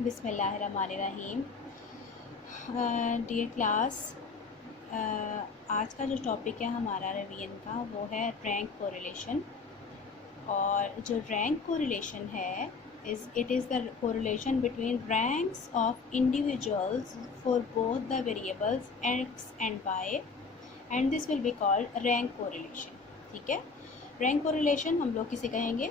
बिस्मिल्लाहिर्रहमानिर्रहीम। Dear class, आज का जो टॉपिक है हमारा रिवीजन का वो है रैंक कोरिलेशन। और जो रैंक कोरिलेशन है it is the correlation between ranks of individuals for both the variables X and Y, and this will be called rank correlation. ठीक है, रैंक कोरिलेशन हम लोग किसे कहेंगे?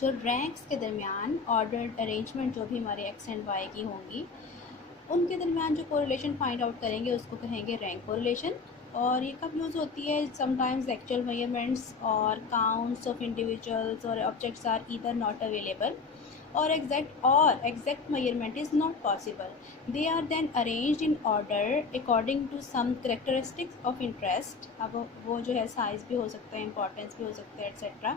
जो रैंक्स के दरमियान ऑर्डर्ड अरेंजमेंट जो भी हमारे एक्स एंड वाई की होंगी उनके दरमियान जो कोरिलेशन फाइंड आउट करेंगे उसको कहेंगे रैंक कोरिलेशन। और ये कब यूज़ होती है? समटाइम्स एक्चुअल मेजरमेंट्स और काउंट्स ऑफ इंडिविजुअल्स और objects are either not available और exact measurement is not possible. They are then arranged in order according to some characteristics of interest. अब वो जो है साइज भी हो सकता है, इंपॉर्टेंस भी हो सकता है, etcetera,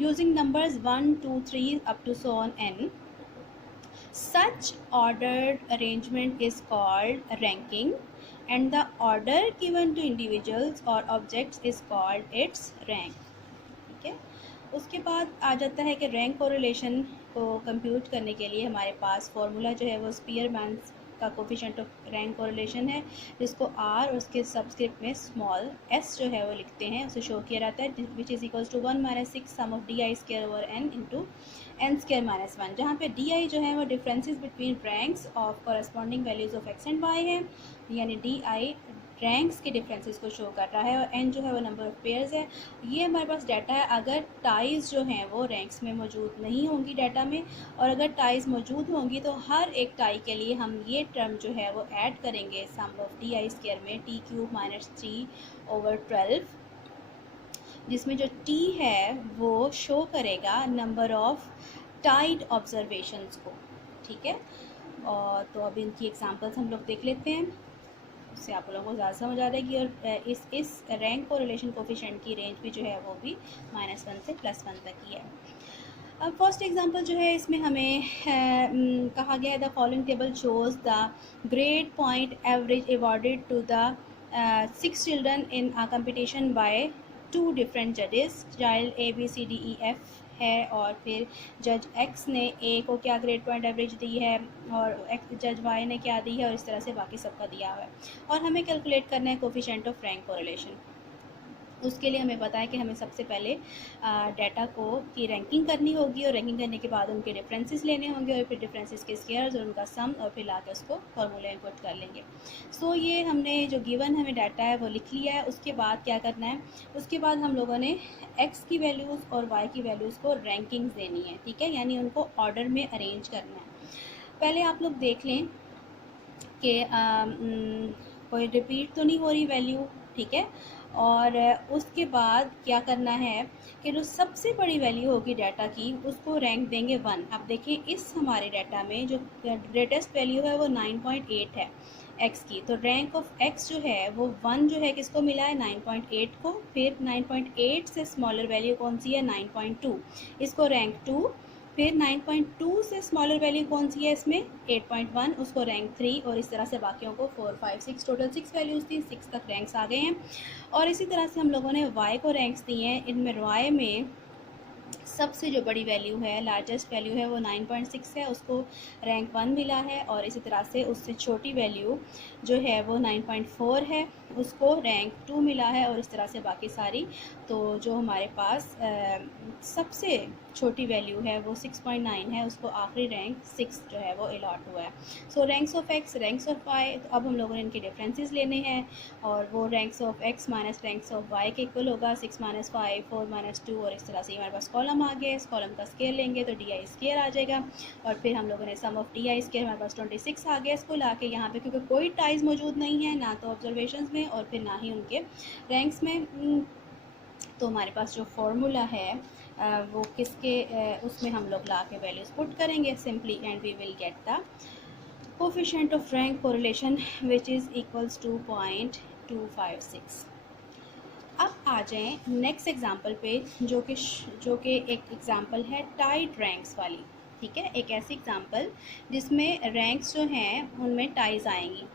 using numbers 1 2 3 up to so on n. Such ordered arrangement is called ranking, and the order given to individuals or objects is called its rank. ठीक है, उसके बाद आ जाता है कि रैंक कोरिलेशन को कंप्यूट करने के लिए हमारे पास फार्मूला जो है वो स्पीयरमैन का कोफिशिएंट ऑफ रैंक कोरिलेशन है, जिसको आर और उसके सबस्क्रिप्ट में स्मॉल एस जो है वो लिखते हैं, उसे शो किया जाता है, which is equals to 1 - 6 sum of D I square over N into N square minus 1, जहाँ पे डी आई जो है वो differences between ranks of corresponding values of X and Y है, यानी डी आई रैंक्स के डिफरेंसेस को show कर रहा है, और एन जो है वो नंबर ऑफ़ पेयर्स है। ये हमारे पास डाटा है अगर टाइज जो हैं वो रैंक्स में मौजूद नहीं होंगी डाटा में, और अगर टाइज मौजूद होंगी तो हर एक टाई के लिए हम ये टर्म जो है वो ऐड करेंगे सम ऑफ डी आई स्क्वायर में टी क्यूब माइनस 3 ओवर 12, जिसमें जो टी है वो शो करेगा नंबर ऑफ टाइड ऑब्जर्वेशंस को। ठीक है, और तो अब इनकी एग्जांपल्स हम लोग देख लेते हैं, उससे आप लोगों को ज़्यादा समझ आ जाएगी। और इस रैंक कोरिलेशन कोफिशिएंट की रेंज भी जो है वो भी -1 से +1 तक ही है। अब फर्स्ट एग्जांपल जो है इसमें हमें कहा गया है the following table shows the grade point average awarded to the 6 children in a competition by 2 different जजेस। Child A B C D E F है, और फिर जज एक्स ने ए को क्या ग्रेड पॉइंट एवरेज दी है और जज वाई ने क्या दी है, और इस तरह से बाकी सबका दिया हुआ है। और हमें कैलकुलेट करना है कोफिशिएंट ऑफ रैंक कोरिलेशन। उसके लिए हमें पता है कि हमें सबसे पहले डाटा को की रैंकिंग करनी होगी, और रैंकिंग करने के बाद उनके डिफरेंसेस लेने होंगे, और फिर डिफरेंसेस के स्क्वायर्स और उनका सम, और फिर लाके उसको फार्मूला इनपुट कर लेंगे। सो ये हमने जो गिवन हमें डाटा है वो लिख लिया है। उसके बाद क्या करना है? उसके बाद हम लोगों ने एक्स की वैल्यूज़ और वाई की वैल्यूज़ को रैंकिंग्स देनी है। ठीक है, यानी उनको ऑर्डर में अरेंज करना है। पहले आप लोग देख लें कि कोई रिपीट तो नहीं हो रही वैल्यू। ठीक है, और उसके बाद क्या करना है कि जो सबसे बड़ी वैल्यू होगी डाटा की उसको रैंक देंगे 1। अब देखिए इस हमारे डाटा में जो ग्रेटेस्ट वैल्यू है वो 9.8 है एक्स की, तो रैंक ऑफ एक्स जो है वो 1 जो है किसको मिला है? 9.8 को। फिर 9.8 से स्मॉलर वैल्यू कौन सी है? 9.2, इसको रैंक 2। फिर 9.2 से स्मॉलर वैल्यू कौन सी है इसमें? 8.1, उसको रैंक 3, और इस तरह से बाकियों को 4 5 6, टोटल 6 वैल्यूज़ थी, 6 तक रैंक्स आ गए हैं। और इसी तरह से हम लोगों ने वाई को रैंक्स दिए हैं। इनमें वाई में सबसे जो बड़ी वैल्यू है, लार्जेस्ट वैल्यू है वो 9.6 है, उसको रैंक 1 मिला है, और इसी तरह से उससे छोटी वैल्यू जो है वो 9.4 है, उसको रैंक 2 मिला है, और इस तरह से बाकी सारी। तो जो हमारे पास सबसे छोटी वैल्यू है वो 6.9 है, उसको आखिरी रैंक 6 जो है वो अलॉट हुआ है। So ranks of X, ranks of Y, तो अब हम लोगों ने इनके डिफरेंसेस लेने हैं, और वो ranks of X minus ranks of Y के इक्वल होगा 6 - 5 4 - 2, और इस तरह से हमारे पास कॉलम आ गया। इस कॉलम का स्केयर लेंगे तो डी आई स्केयर आ जाएगा, और फिर हम लोगों ने सम ऑफ डी आई स्केयर हमारे पास 26 आ गया। इसको ला के यहाँ पे क्योंकि कोई टाइज मौजूद नहीं है, ना तो ऑब्जर्वेशंस में और फिर ना ही उनके रैंक्स में, तो हमारे पास जो फार्मूला है वो किसके उसमें हम लोग ला के वैल्यूज़ पुट करेंगे simply, and we will get the coefficient of rank correlation which is equals to 0.256। अब आ जाएं नेक्स्ट एग्जांपल पे, जो कि एक एग्जांपल है टाइड रैंक्स वाली। ठीक है, एक ऐसी एग्जांपल जिसमें रैंक्स जो हैं उनमें टाइज आएंगी।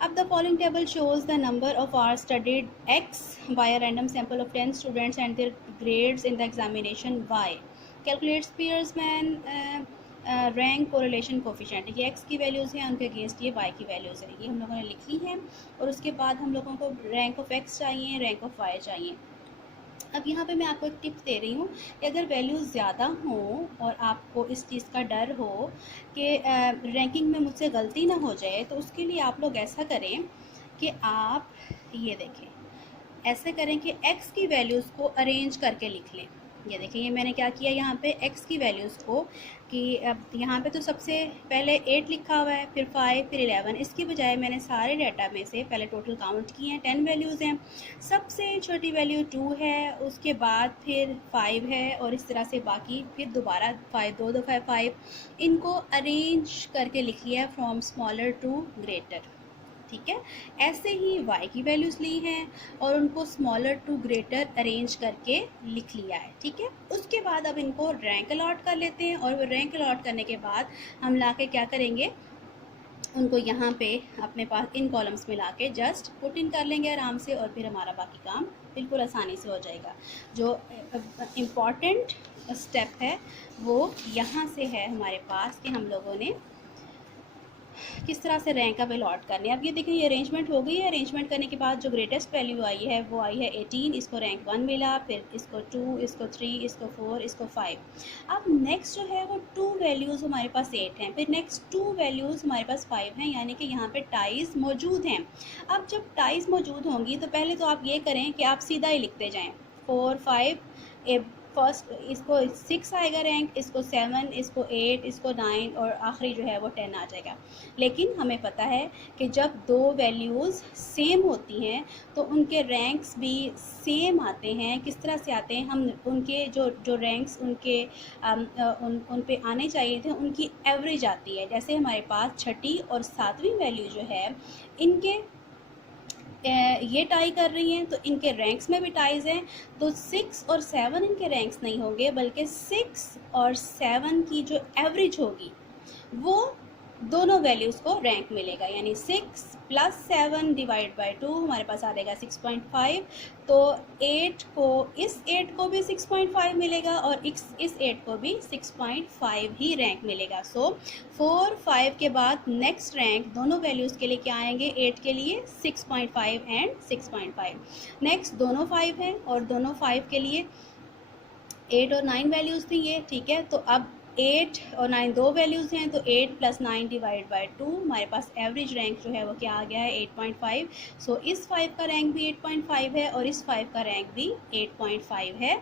अब the following table shows the number of hours studied X by a random sample of 10 students and their grades in the examination Y. Calculate Spearman rank correlation coefficient, ये x की values हैं, उनके against ये Y की values हैं, ये हम लोगों ने लिख ली हैं। और उसके बाद हम लोगों को रैंक ऑफ एक्स चाहिए, रैंक ऑफ वाई चाहिए। अब यहाँ पे मैं आपको एक टिप्स दे रही हूँ कि अगर वैल्यूज़ ज़्यादा हों और आपको इस चीज़ का डर हो कि रैंकिंग में मुझसे गलती ना हो जाए, तो उसके लिए आप लोग ऐसा करें कि आप ये देखें, ऐसे करें कि x की वैल्यूज़ को अरेंज करके लिख लें। ये देखिए, ये मैंने क्या किया यहाँ पे x की वैल्यूज़ को, कि अब यहाँ पे तो सबसे पहले 8 लिखा हुआ है, फिर 5, फिर 11। इसकी बजाय मैंने सारे डाटा में से पहले टोटल काउंट किए हैं, 10 वैल्यूज़ हैं। सबसे छोटी वैल्यू 2 है, उसके बाद फिर 5 है, और इस तरह से बाकी फिर दोबारा 5, 2 दफ़ा 5, इनको अरेंज करके लिख लिया है फ्रॉम स्मॉलर टू ग्रेटर। ठीक है, ऐसे ही y की वैल्यूज़ ली हैं और उनको स्मॉलर टू ग्रेटर अरेंज करके लिख लिया है। ठीक है, उसके बाद अब इनको रैंक अलॉट कर लेते हैं, और वो रैंक अलॉट करने के बाद हम लाके क्या करेंगे, उनको यहाँ पे अपने पास इन कॉलम्स में लाके जस्ट पुट इन कर लेंगे आराम से, और फिर हमारा बाकी काम बिल्कुल आसानी से हो जाएगा। जो इम्पॉर्टेंट स्टेप है वो यहाँ से है हमारे पास कि हम लोगों ने किस तरह से रैंक अब अलॉट करने। अब ये देखिए, ये अरेंजमेंट हो गई है। अरेंजमेंट करने के बाद जो ग्रेटेस्ट वैल्यू आई है वो आई है 18, इसको रैंक 1 मिला, फिर इसको 2, इसको 3, इसको 4, इसको 5। अब नेक्स्ट जो है वो 2 वैल्यूज़ हमारे पास 8 हैं, फिर नेक्स्ट 2 वैल्यूज़ हमारे पास 5 हैं, यानी कि यहाँ पे टाइज मौजूद हैं। अब जब टाइज मौजूद होंगी तो पहले तो आप ये करें कि आप सीधा ही लिखते जाएँ 4, 5, फर्स्ट इसको 6 आएगा रैंक, इसको 7, इसको 8, इसको 9, और आखिरी जो है वो 10 आ जाएगा। लेकिन हमें पता है कि जब दो वैल्यूज़ सेम होती हैं तो उनके रैंक्स भी सेम आते हैं। किस तरह से आते हैं, हम उनके जो रैंक्स उनके उन पे आने चाहिए थे, उनकी एवरेज आती है। जैसे हमारे पास छठी और 7वीं वैल्यू जो है, इनके ये टाई कर रही हैं तो इनके रैंक्स में भी टाइज हैं। तो 6 और 7 इनके रैंक्स नहीं होंगे, बल्कि 6 और 7 की जो एवरेज होगी वो दोनों वैल्यूज़ को रैंक मिलेगा, यानी 6 + 7 डिवाइड बाई 2 हमारे पास आ जाएगा 6.5। तो 8 को भी 6.5 मिलेगा, और इस 8 को भी 6.5 ही रैंक मिलेगा। सो 4, 5 के बाद नेक्स्ट रैंक दोनों वैल्यूज़ के लिए क्या आएंगे, 8 के लिए 6.5 एंड 6.5। नेक्स्ट दोनों 5 हैं और दोनों 5 के लिए 8 और 9 वैल्यूज़ थी ये। ठीक है, तो अब 8 और 9 दो वैल्यूज़ हैं, तो 8 + 9 डिवाइड बाई 2 हमारे पास एवरेज रैंक जो है वो क्या आ गया है, 8.5। सो इस 5 का रैंक भी 8.5 है और इस 5 का रैंक भी 8.5 है।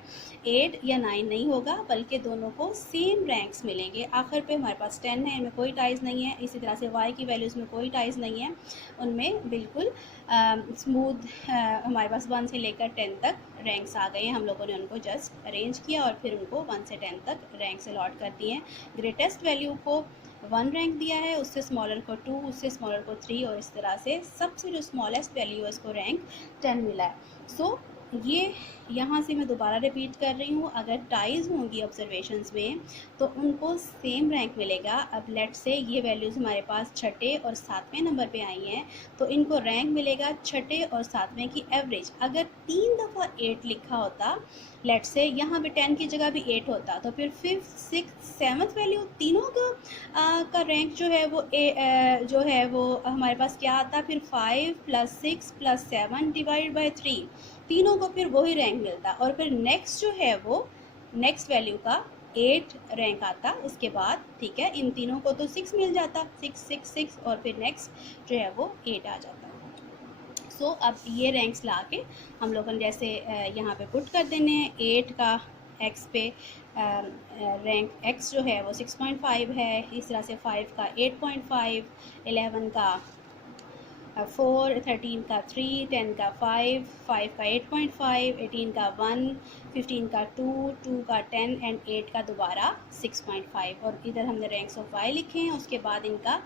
8 या 9 नहीं होगा, बल्कि दोनों को सेम रैंक्स मिलेंगे। आखिर पे हमारे पास 10 है, इनमें कोई टाइज नहीं है। इसी तरह से y की वैल्यूज़ में कोई टाइज नहीं है, उनमें बिल्कुल स्मूथ हमारे पास 1 से लेकर 10 तक रैंक्स आ गए हैं। हम लोगों ने उनको जस्ट अरेंज किया और फिर उनको 1 से 10 तक रैंक्स अलॉट कर दिए हैं। ग्रेटेस्ट वैल्यू को 1 रैंक दिया है, उससे स्मॉलर को 2, उससे स्मॉलर को 3, और इस तरह से सबसे जो स्मॉलेस्ट वैल्यू है उसको रैंक 10 मिला है। सो ये यहाँ से मैं दोबारा रिपीट कर रही हूँ, अगर टाइज होंगी ऑब्जर्वेशंस में तो उनको सेम रैंक मिलेगा। अब लेट से ये वैल्यूज़ हमारे पास छठे और 7वें नंबर पे आई हैं, तो इनको रैंक मिलेगा छठे और 7वें की एवरेज। अगर 3 दफ़ा 8 लिखा होता, लेट से यहाँ पे 10 की जगह भी 8 होता, तो फिर 5th, 6th, 7th वैल्यू तीनों का रैंक जो है वो जो है वो हमारे पास क्या आता, फिर 5 + 6 + 7 डिवाइड बाई 3, तीनों को फिर वही रैंक मिलता। और फिर नेक्स्ट जो है वो नेक्स्ट वैल्यू का 8 रैंक आता इसके बाद। ठीक है, इन तीनों को तो 6 मिल जाता, 6 6 6, और फिर नेक्स्ट जो है वो 8 आ जाता। सो अब ये रैंक्स ला के हम लोगों ने जैसे यहाँ पे पुट कर देने हैं। 8 का x पे रैंक x जो है वो 6.5 है, इस तरह से 5 का 8.5, 11 का 4, 13 का 3, 10 का 5, 5 का 8.5, 18 का 1, 15 का 2, 2 का 10 एंड 8 का दोबारा 6.5। और इधर हमने रैंक्स ऑफ y लिखे हैं, उसके बाद इनका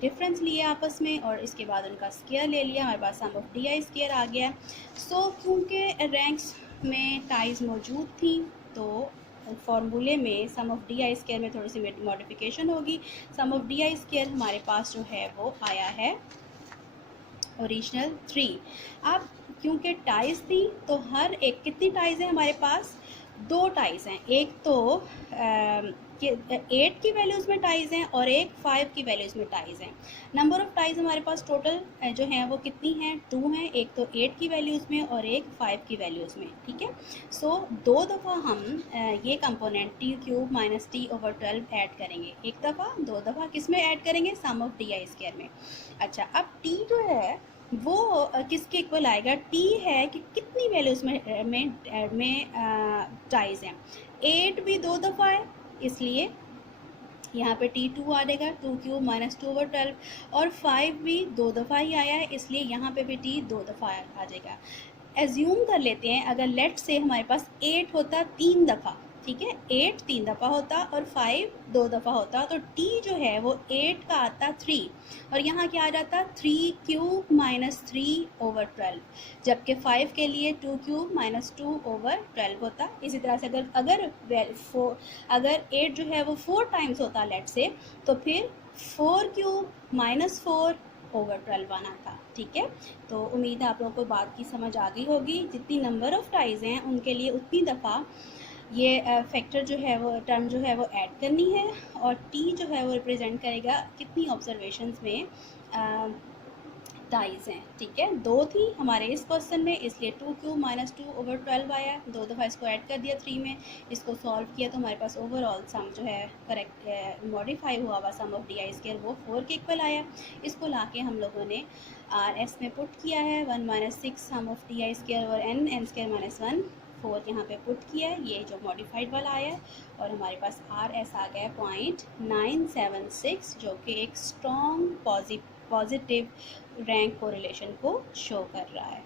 डिफरेंस लिया आपस में, और इसके बाद उनका स्क्वायर ले लिया, हमारे पास सम ऑफ di स्क्वायर आ गया। सो क्योंकि रैंक्स में टाइज मौजूद थी तो फॉर्मूले में सम ऑफ di स्क्वायर में थोड़ी सी मॉडिफिकेशन होगी। सम ऑफ di स्क्वायर हमारे पास जो है वो आया है ओरिजिनल 3। अब क्योंकि टाइज थी तो हर एक, कितनी टाइज है हमारे पास, 2 टाइज हैं। एक तो 8 की वैल्यूज़ में टाइज हैं और एक 5 की वैल्यूज़ में टाइज हैं। नंबर ऑफ़ टाइज हमारे पास टोटल जो हैं वो कितनी हैं, 2 हैं, एक तो 8 की वैल्यूज़ में और एक 5 की वैल्यूज़ में, ठीक है। सो 2 दफ़ा हम ये component T cube minus T over 12 add करेंगे, एक दफ़ा, 2 दफ़ा किस में ऐड करेंगे, सम ऑफ डी आई स्क्वायर में। अच्छा, अब टी जो है वो किसके इक्वल आएगा, टी है कि कितनी वैल्यूज़ में टाइज हैं, 8 भी 2 दफ़ा है इसलिए यहाँ पे टी 2 आ जाएगा, 2 क्यूब माइनस 2 ओवर 12, और 5 भी 2 दफ़ा ही आया है इसलिए यहाँ पे भी टी 2 दफ़ा आ जाएगा। एज्यूम कर लेते हैं अगर लेट से हमारे पास 8 होता 3 दफ़ा, ठीक है, 8 3 दफ़ा होता और 5 2 दफ़ा होता, तो टी जो है वो 8 का आता 3 और यहाँ क्या आ जाता 3 क्यूब माइनस 3 ओवर 12, जबकि 5 के लिए 2 क्यूब माइनस 2 ओवर 12 होता। इसी तरह से अगर 8 जो है वो 4 टाइम्स होता लेट से, तो फिर 4 क्यूब माइनस 4 ओवर 12 आना था, ठीक है। तो उम्मीद है आप लोगों को बात की समझ आ गई होगी। जितनी नंबर ऑफ़ टाइज हैं उनके लिए उतनी दफ़ा ये फैक्टर जो है वो टर्म जो है वो ऐड करनी है, और टी जो है वो रिप्रेजेंट करेगा कितनी ऑब्जर्वेशंस में टाइज हैं, ठीक है। 2 थी हमारे इस क्वेश्चन में इसलिए 2 क्यूब माइनस 2 ओवर 12 आया, 2 दफ़ा इसको ऐड कर दिया 3 में, इसको सॉल्व किया तो हमारे पास ओवरऑल सम जो है करेक्ट मॉडिफाई हुआ हुआ सम ऑफ डी आई स्क्वायर वो 4 के इक्वल आया। इसको लाके हम लोगों ने आर एस में पुट किया है, 1 minus 6 sum of D I square और एन स्क्वायर माइनस 1 4 यहाँ पे पुट किया है, ये जो मॉडिफाइड वाला आया है, और हमारे पास आर एस आ गया 0.976 जो कि एक स्ट्रॉन्ग पॉजिटिव रैंक कोरिलेशन को शो कर रहा है।